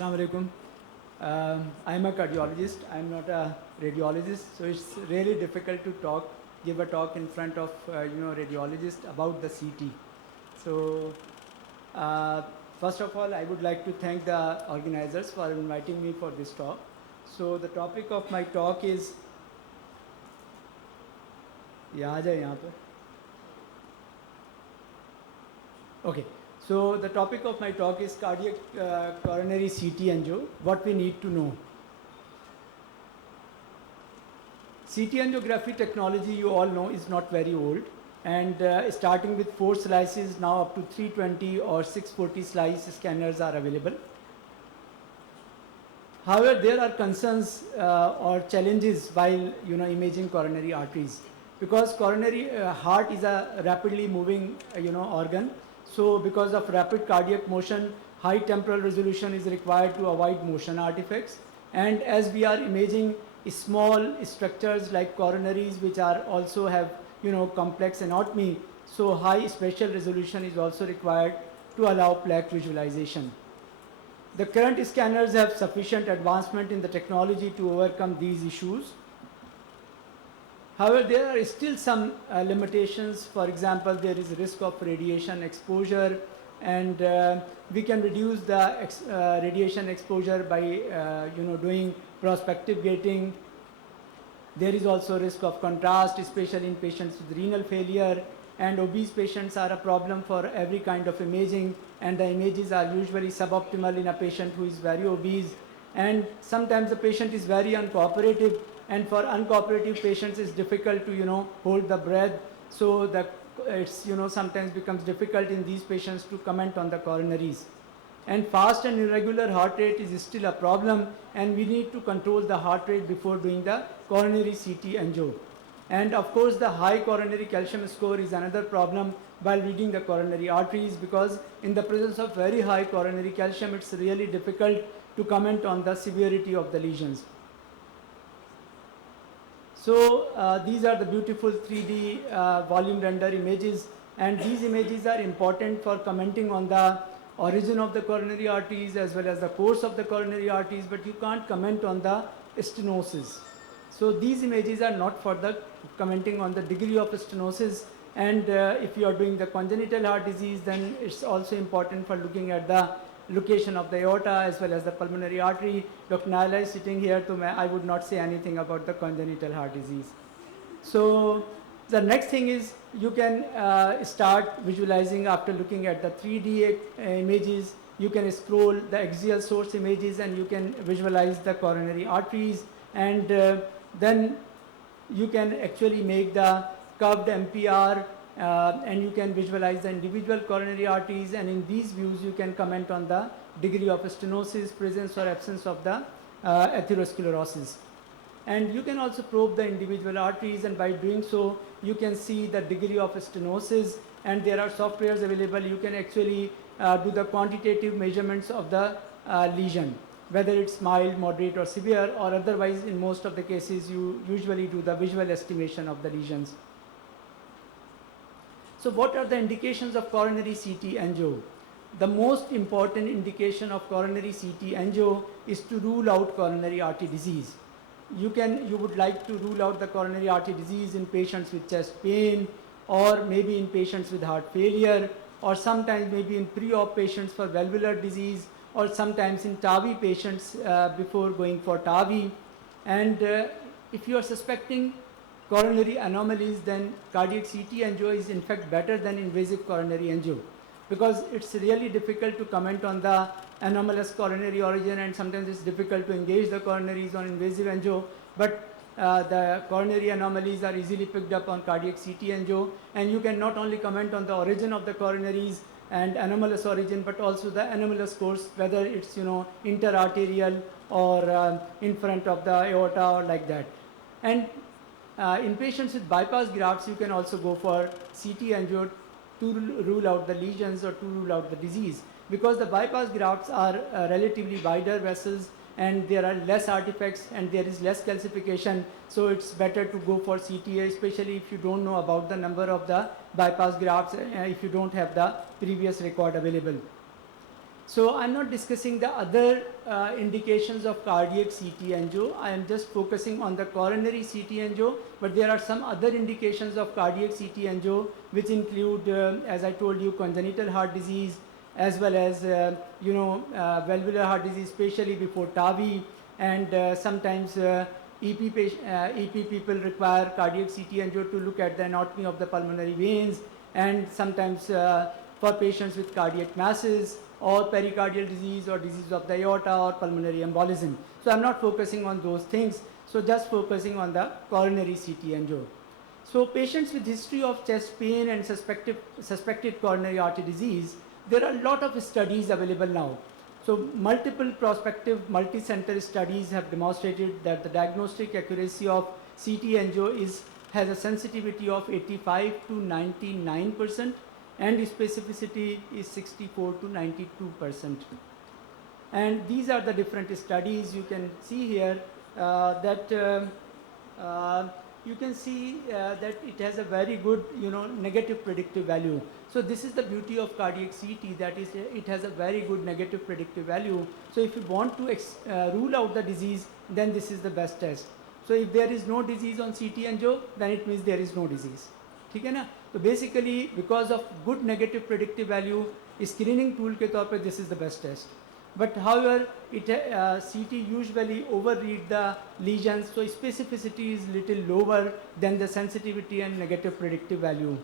Assalamu alaikum. I'm a cardiologist. I'm not a radiologist, so it's really difficult to give a talk in front of radiologists about the CT. So first of all, I would like to thank the organizers for inviting me for this talk. So the topic of my talk is Okay. So the topic of my talk is cardiac coronary CT angio, what we need to know. CT angiography technology, you all know, is not very old, and starting with 4 slices, now up to 320 or 640 slice scanners are available. However, there are concerns or challenges while imaging coronary arteries, because coronary heart is a rapidly moving organ. So because of rapid cardiac motion, high temporal resolution is required to avoid motion artifacts. And as we are imaging small structures like coronaries, which are also have complex anatomy, so high spatial resolution is also required to allow plaque visualization. The current scanners have sufficient advancement in the technology to overcome these issues. However, there are still some limitations. For example, there is risk of radiation exposure, and we can reduce the radiation exposure by doing prospective gating. There is also risk of contrast, especially in patients with renal failure, and obese patients are a problem for every kind of imaging, and the images are usually suboptimal in a patient who is very obese, and sometimes the patient is very uncooperative, and for uncooperative patients it's difficult to hold the breath, so that it's sometimes becomes difficult in these patients to comment on the coronaries. And fast and irregular heart rate is still a problem, and we need to control the heart rate before doing the coronary CT angio. And of course, the high coronary calcium score is another problem while reading the coronary arteries, because in the presence of very high coronary calcium, it's really difficult to comment on the severity of the lesions. So these are the beautiful 3D volume render images, and these images are important for commenting on the origin of the coronary arteries as well as the course of the coronary arteries, but you can't comment on the stenosis. So these images are not for the commenting on the degree of stenosis, and if you are doing the congenital heart disease, then it's also important for looking at the location of the aorta as well as the pulmonary artery. Dr. Naila is sitting here, so I would not say anything about the congenital heart disease. So the next thing is you can start visualizing after looking at the 3D images. You can scroll the axial source images and you can visualize the coronary arteries, and then you can actually make the curved MPR, and you can visualize the individual coronary arteries, and in these views you can comment on the degree of stenosis, presence or absence of the atherosclerosis. And you can also probe the individual arteries, and by doing so you can see the degree of stenosis, and there are softwares available. You can actually do the quantitative measurements of the lesion, whether it's mild, moderate or severe, or otherwise in most of the cases you usually do the visual estimation of the lesions. So what are the indications of coronary CT angio? The most important indication of coronary CT angio is to rule out coronary artery disease. You would like to rule out the coronary artery disease in patients with chest pain, or maybe in patients with heart failure, or sometimes maybe in pre-op patients for valvular disease, or sometimes in TAVI patients before going for TAVI. And if you are suspecting coronary anomalies, then cardiac CT angio is in fact better than invasive coronary angio, because it's really difficult to comment on the anomalous coronary origin, and sometimes it's difficult to engage the coronaries on invasive angio, but the coronary anomalies are easily picked up on cardiac CT angio, and you can not only comment on the origin of the coronaries and anomalous origin, but also the anomalous course, whether it's interarterial or in front of the aorta or like that. And in patients with bypass grafts, you can also go for CT angio to rule out the lesions or to rule out the disease, because the bypass grafts are relatively wider vessels and there are less artifacts and there is less calcification, so it's better to go for CTA, especially if you don't know about the number of the bypass grafts, if you don't have the previous record available. So I'm not discussing the other indications of cardiac CT angio. I am just focusing on the coronary CT angio, but there are some other indications of cardiac CT angio which include, as I told you, congenital heart disease, as well as valvular heart disease, especially before TAVI, and sometimes EP people require cardiac CT angio to look at the anatomy of the pulmonary veins, and sometimes for patients with cardiac masses or pericardial disease or disease of the aorta or pulmonary embolism. So I'm not focusing on those things, so just focusing on the coronary CT angio. So patients with history of chest pain and suspected coronary artery disease, there are a lot of studies available now. So multiple prospective multi-center studies have demonstrated that the diagnostic accuracy of CT angio has a sensitivity of 85 to 99%, and specificity is 64 to 92%. And these are the different studies. You can see here that you can see that it has a very good, negative predictive value. So this is the beauty of cardiac CT, that is, it has a very good negative predictive value. So if you want to rule out the disease, then this is the best test. So if there is no disease on CT angio, then it means there is no disease. ठीक है ना? So basically, because of good negative predictive value, screening tool के तौर पे this is the best test. But however, CT usually overread the lesions, so specificity is little lower than the sensitivity and negative predictive value.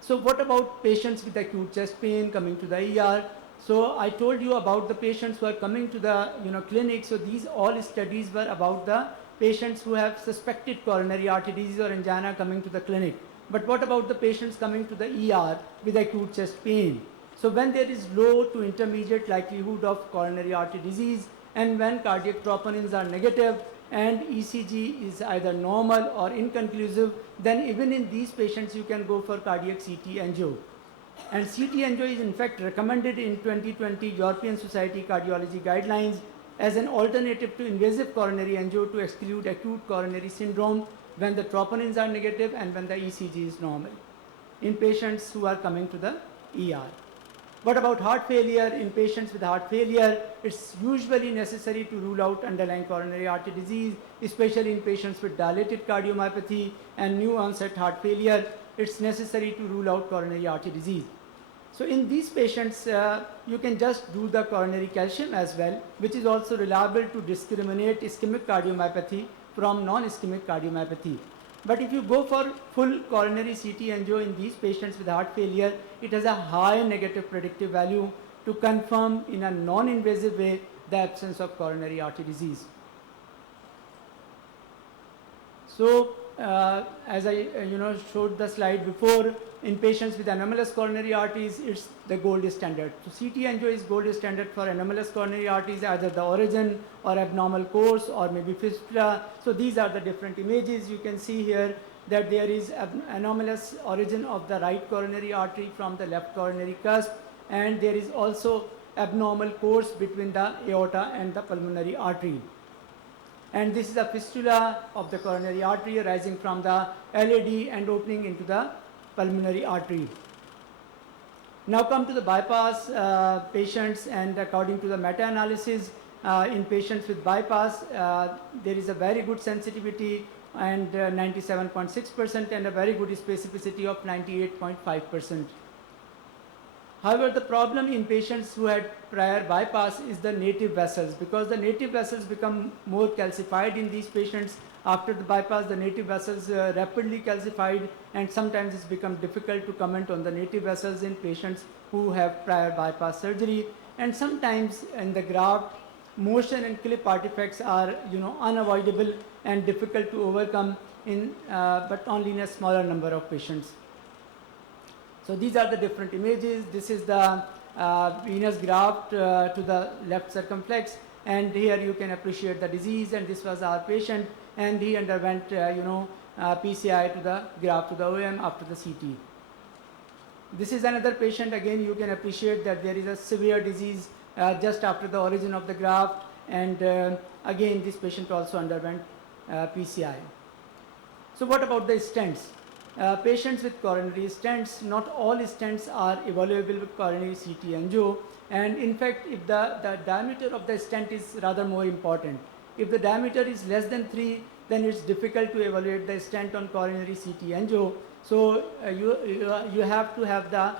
So what about patients with acute chest pain coming to the ER? So I told you about the patients who are coming to the clinic. So these all studies were about the patients who have suspected coronary artery disease or angina coming to the clinic. But what about the patients coming to the ER with acute chest pain? So when there is low to intermediate likelihood of coronary artery disease, and when cardiac troponins are negative and ECG is either normal or inconclusive, then even in these patients you can go for cardiac CT angio. And CT angio is in fact recommended in 2020 European Society Cardiology guidelines as an alternative to invasive coronary angio to exclude acute coronary syndrome when the troponins are negative and when the ECG is normal in patients who are coming to the ER. What about heart failure? In patients with heart failure, it's usually necessary to rule out underlying coronary artery disease, especially in patients with dilated cardiomyopathy and new onset heart failure. It's necessary to rule out coronary artery disease. So in these patients, you can just do the coronary calcium as well, which is also reliable to discriminate ischemic cardiomyopathy from non-ischemic cardiomyopathy. But if you go for full coronary CT angio in these patients with heart failure, it has a high negative predictive value to confirm in a non-invasive way the absence of coronary artery disease. So as I showed the slide before, in patients with anomalous coronary arteries, it's the gold standard. So CT angio is gold standard for anomalous coronary arteries, either the origin or abnormal course or maybe fistula. So these are the different images. You can see here that there is anomalous origin of the right coronary artery from the left coronary cusp, and there is also abnormal course between the aorta and the pulmonary artery. And this is a fistula of the coronary artery arising from the LAD and opening into the pulmonary artery. Now come to the bypass patients, and according to the meta-analysis, in patients with bypass, there is a very good sensitivity and 97.6% and a very good specificity of 98.5%. However, the problem in patients who had prior bypass is the native vessels, because the native vessels become more calcified in these patients. After the bypass, the native vessels rapidly calcified, and sometimes it's become difficult to comment on the native vessels in patients who have prior bypass surgery. And sometimes in the graft, motion and clip artifacts are unavoidable and difficult to overcome but only in a smaller number of patients. So these are the different images. This is the venous graft to the left circumflex, and here you can appreciate the disease. And this was our patient, and he underwent PCI to the graft to the OM after the CT. This is another patient. Again, you can appreciate that there is a severe disease just after the origin of the graft, and again this patient also underwent PCI. So what about the stents? patients with coronary stents, not all stents are evaluable with coronary CT angio, and in fact if the diameter of the stent is rather more important. If the diameter is less than 3, then it's difficult to evaluate the stent on coronary CT angio. So you have to have the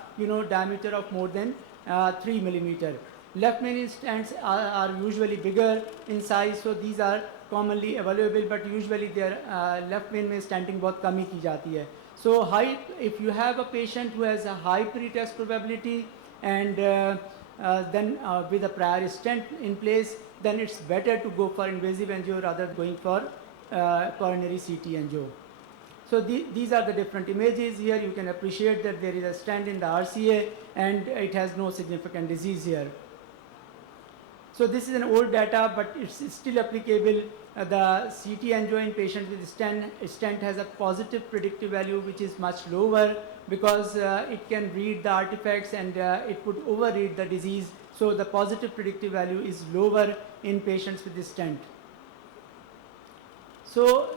diameter of more than 3 millimeter. Left main stents are usually bigger in size, so these are commonly available, but usually their left main में stenting बहुत कम ही की जाती है. So high, if you have a patient who has a high pretest probability and then with a prior stent in place, then it's better to go for invasive angio rather than going for coronary CT angio. So these are the different images. Here you can appreciate that there is a stent in the RCA and it has no significant disease here. So this is an old data, but it's still applicable. The CT angio in patients with stent has a positive predictive value which is much lower because it can read the artifacts and it would overread the disease. So the positive predictive value is lower in patients with this stent. So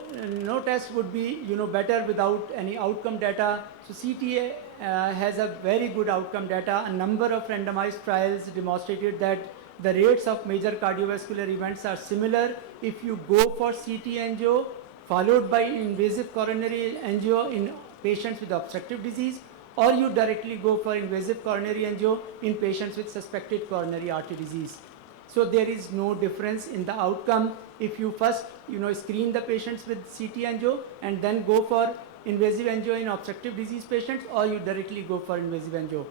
no test would be better without any outcome data. So CTA has a very good outcome data. A number of randomized trials demonstrated that the rates of major cardiovascular events are similar if you go for CT angio followed by invasive coronary angio in patients with obstructive disease, or you directly go for invasive coronary angio in patients with suspected coronary artery disease. So there is no difference in the outcome if you first screen the patients with CT angio and then go for invasive angio in obstructive disease patients, or you directly go for invasive angio.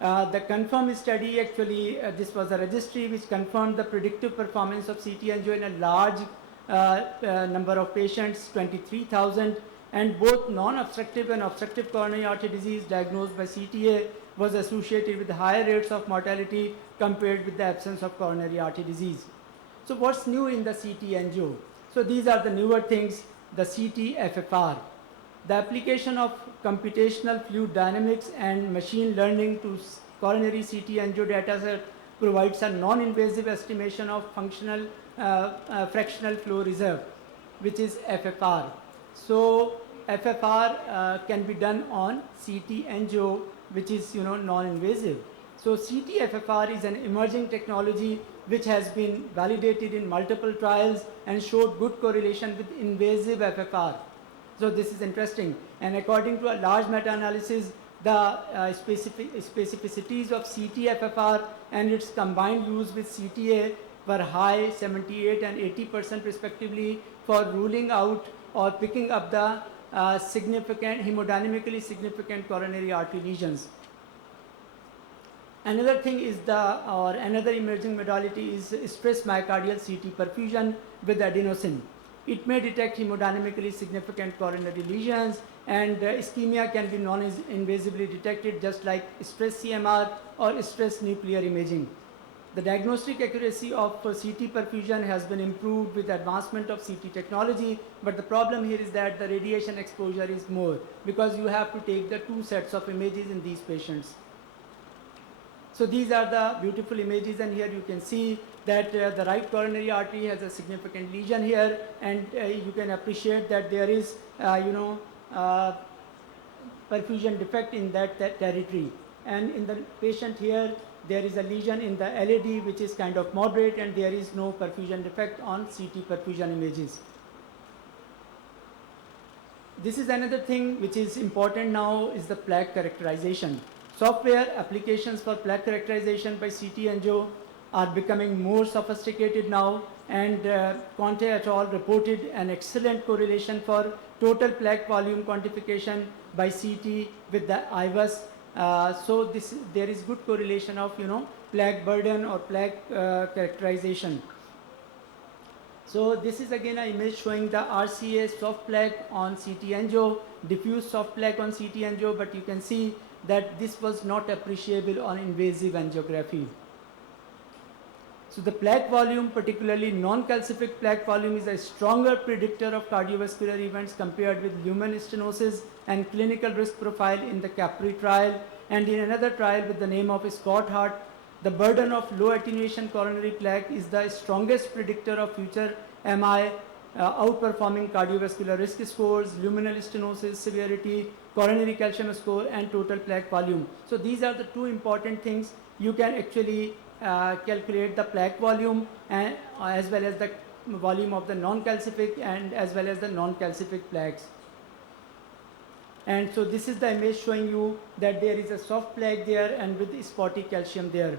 The confirmed study actually, this was a registry which confirmed the predictive performance of CT angio in a large number of patients, 23,000, and both non-obstructive and obstructive coronary artery disease diagnosed by CTA was associated with higher rates of mortality compared with the absence of coronary artery disease. So what's new in the CT angio? So these are the newer things, the CT FFR. The application of computational fluid dynamics and machine learning to coronary CT angio dataset provides a non-invasive estimation of functional fractional flow reserve, which is FFR. So FFR can be done on CT angio, which is non-invasive. So CT FFR is an emerging technology which has been validated in multiple trials and showed good correlation with invasive FFR. So this is interesting, and according to a large meta-analysis, the specificities of CT FFR and its combined use with CTA were high, 78 and 80% respectively, for ruling out or picking up the hemodynamically significant coronary artery lesions. Another thing is another emerging modality is stress myocardial CT perfusion with adenosine. It may detect hemodynamically significant coronary lesions, and ischemia can be non-invasively detected just like stress CMR or stress nuclear imaging. The diagnostic accuracy of CT perfusion has been improved with advancement of CT technology, but the problem here is that the radiation exposure is more because you have to take the 2 sets of images in these patients. So these are the beautiful images, and here you can see that the right coronary artery has a significant lesion here, and you can appreciate that there is perfusion defect in that territory. And in the patient here, there is a lesion in the LAD which is kind of moderate, and there is no perfusion defect on CT perfusion images. This is another thing which is important now, is the plaque characterization. Software applications for plaque characterization by CT angio are becoming more sophisticated now, and Conte et al. Reported an excellent correlation for total plaque volume quantification by CT with the IRSP. So there is good correlation of plaque burden or plaque characterization. So this is again an image showing the RCA soft plaque on CT angio, diffuse soft plaque on CT angio, but you can see that this was not appreciable on invasive angiography. So the plaque volume, particularly non-calcific plaque volume, is a stronger predictor of cardiovascular events compared with lumen stenosis and clinical risk profile in the Capri trial. And in another trial with the name of Scott Hart, the burden of low attenuation coronary plaque is the strongest predictor of future MI outperforming cardiovascular risk scores, luminal stenosis severity, coronary calcium score, and total plaque volume. So these are the two important things. You can actually calculate the plaque volume and as well as the volume of the non-calcific and as well as the non-calcific plaques. And so this is the image showing you that there is a soft plaque there and with spotty calcium there.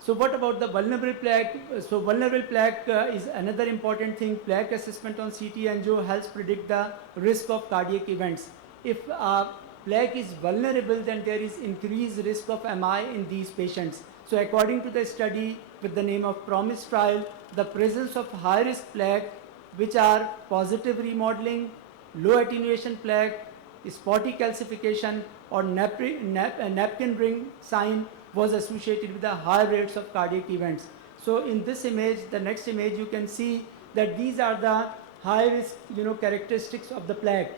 So what about the vulnerable plaque? So vulnerable plaque is another important thing. Plaque assessment on CT angio helps predict the risk of cardiac events. If plaque is vulnerable, then there is increased risk of MI in these patients. So according to the study with the name of PROMISE trial, the presence of high risk plaque which are positive remodeling, low attenuation plaque, spotty calcification or napkin ring sign was associated with the high rates of cardiac events. So in this image, the next image, you can see that these are the high risk characteristics of the plaque.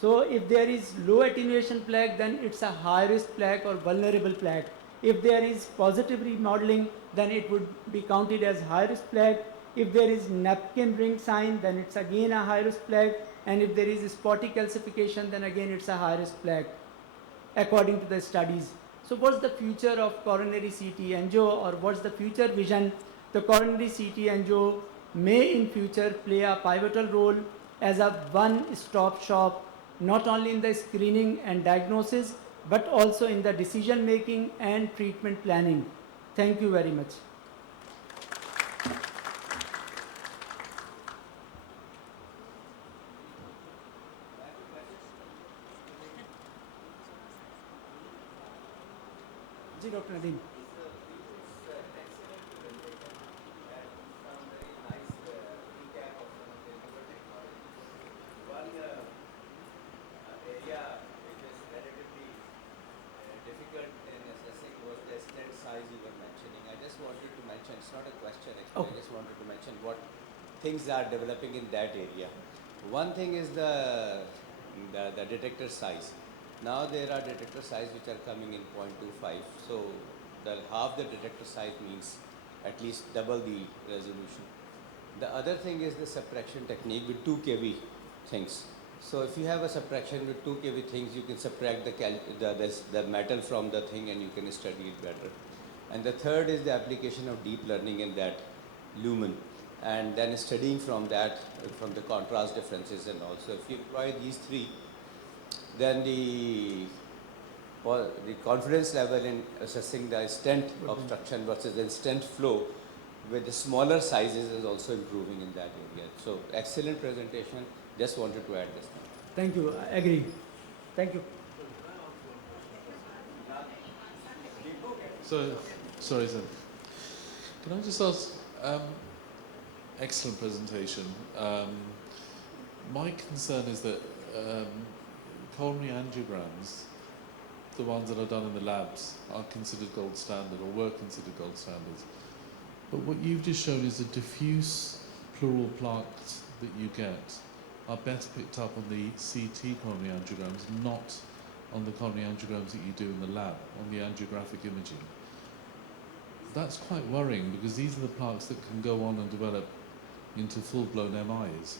So if there is low attenuation plaque, then it's a high risk plaque or vulnerable plaque. If there is positive remodeling, then it would be counted as high risk plaque. If there is napkin ring sign, then it's again a high risk plaque. And if there is spotty calcification, then again it's a high risk plaque according to the studies. So what's the future of coronary CT angio, or what's the future vision? The coronary CT angio may in future play a pivotal role as a one-stop shop, not only in the screening and diagnosis, but also in the decision making and treatment planning. Thank you very much. Dr. Nadeem. Okay. I just wanted to mention what things are developing in that area. One thing is the detector size. Now there are detector size which are coming in 0.25. So half the detector size means at least double the resolution. The other thing is the subtraction technique with 2 kV things. So if you have a subtraction with 2 kV things, you can subtract the metal from the thing and you can study it better. And the third is the application of deep learning in that lumen, and then studying from that, from the contrast differences and all. So if you apply these three, then the confidence level in assessing the stent obstruction versus the stent flow with the smaller sizes is also improving in that area. So excellent presentation. Just wanted to add this thing. Thank you. I agree. Thank you. So, sorry, sir. Can I just ask? Excellent presentation. My concern is that coronary angiograms, the ones that are done in the labs, are considered gold standard or were considered gold standards. But what you've just shown is the diffuse pleural plaques that you get are best picked up on the CT coronary angiograms, not on the coronary angiograms that you do in the lab, on the angiographic imaging. That's quite worrying because these are the plaques that can go on and develop into full-blown MIs.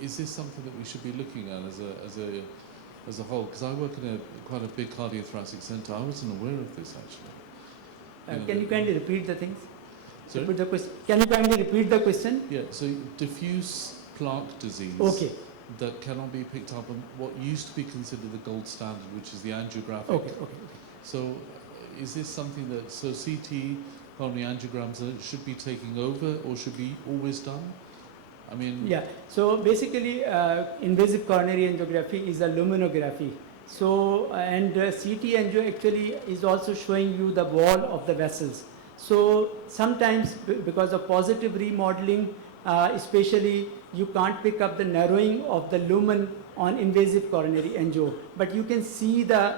Is this something that we should be looking at as a whole? Because I work in quite a big cardiothoracic centre. I wasn't aware of this actually. Can you kindly repeat the things? Sorry? Repeat the question. Can you kindly repeat the question? Yeah. So diffuse plaque disease. Okay. That cannot be picked up on what used to be considered the gold standard, which is the angiographic. Okay. So, is this something that CT coronary angiograms should be taking over, or should be always done? I mean. Yeah. So basically, invasive coronary angiography is a luminography. So and CT angio actually is also showing you the wall of the vessels. So sometimes because of positive remodeling, especially you can't pick up the narrowing of the lumen on invasive coronary angio, but you can see the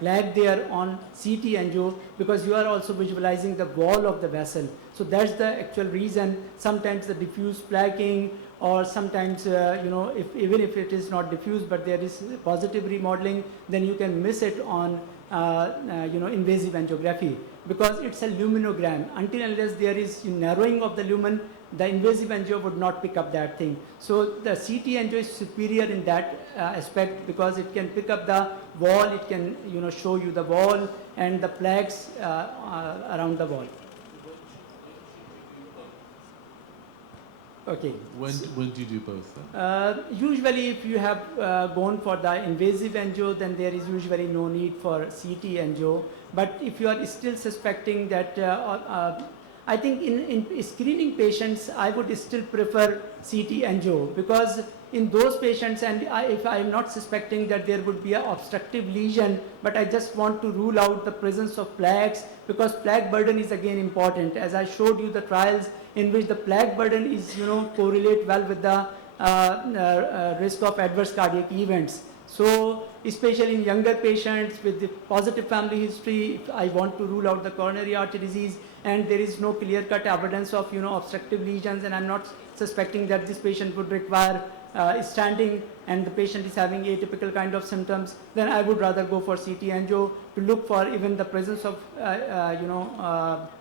plaque there on CT angio because you are also visualizing the wall of the vessel. So that's the actual reason. Sometimes the diffuse plaquing, or sometimes even if it is not diffuse but there is positive remodeling, then you can miss it on invasive angiography, because it's a luminogram. Until unless there is narrowing of the lumen, the invasive angio would not pick up that thing. So the CT angio is superior in that aspect, because it can pick up the wall, it can show you the wall and the plaques around the wall. Okay. When do you do both then? Usually if you have gone for the invasive angio, then there is usually no need for CT angio. But if you are still suspecting that, I think in screening patients, I would still prefer CT angio, because in those patients, and if I am not suspecting that there would be an obstructive lesion, but I just want to rule out the presence of plaques, because plaque burden is again important. As I showed you the trials in which the plaque burden is, correlate well with the risk of adverse cardiac events. So especially in younger patients with the positive family history, if I want to rule out the coronary artery disease and there is no clear-cut evidence of obstructive lesions, and I'm not suspecting that this patient would require standing, and the patient is having atypical kind of symptoms, then I would rather go for CT angio to look for even the presence of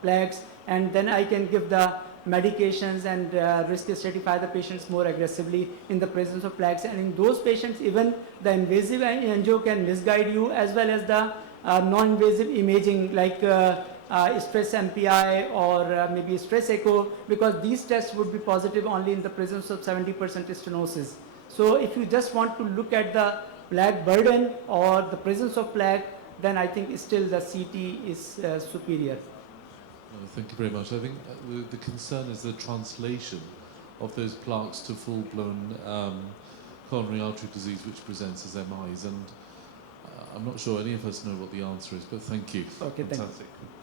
plaques, and then I can give the medications and risk stratify the patients more aggressively in the presence of plaques. And in those patients, even the invasive angio can misguide you, as well as the non-invasive imaging like stress MPI or maybe stress echo, because these tests would be positive only in the presence of 70% stenosis. So if you just want to look at the plaque burden or the presence of plaque, then I think still the CT is superior. Thank you very much. I think the concern is the translation of those plaques to full-blown coronary artery disease, which presents as MIs, and I'm not sure any of us know what the answer is, but thank you. Okay, fantastic. Thank you.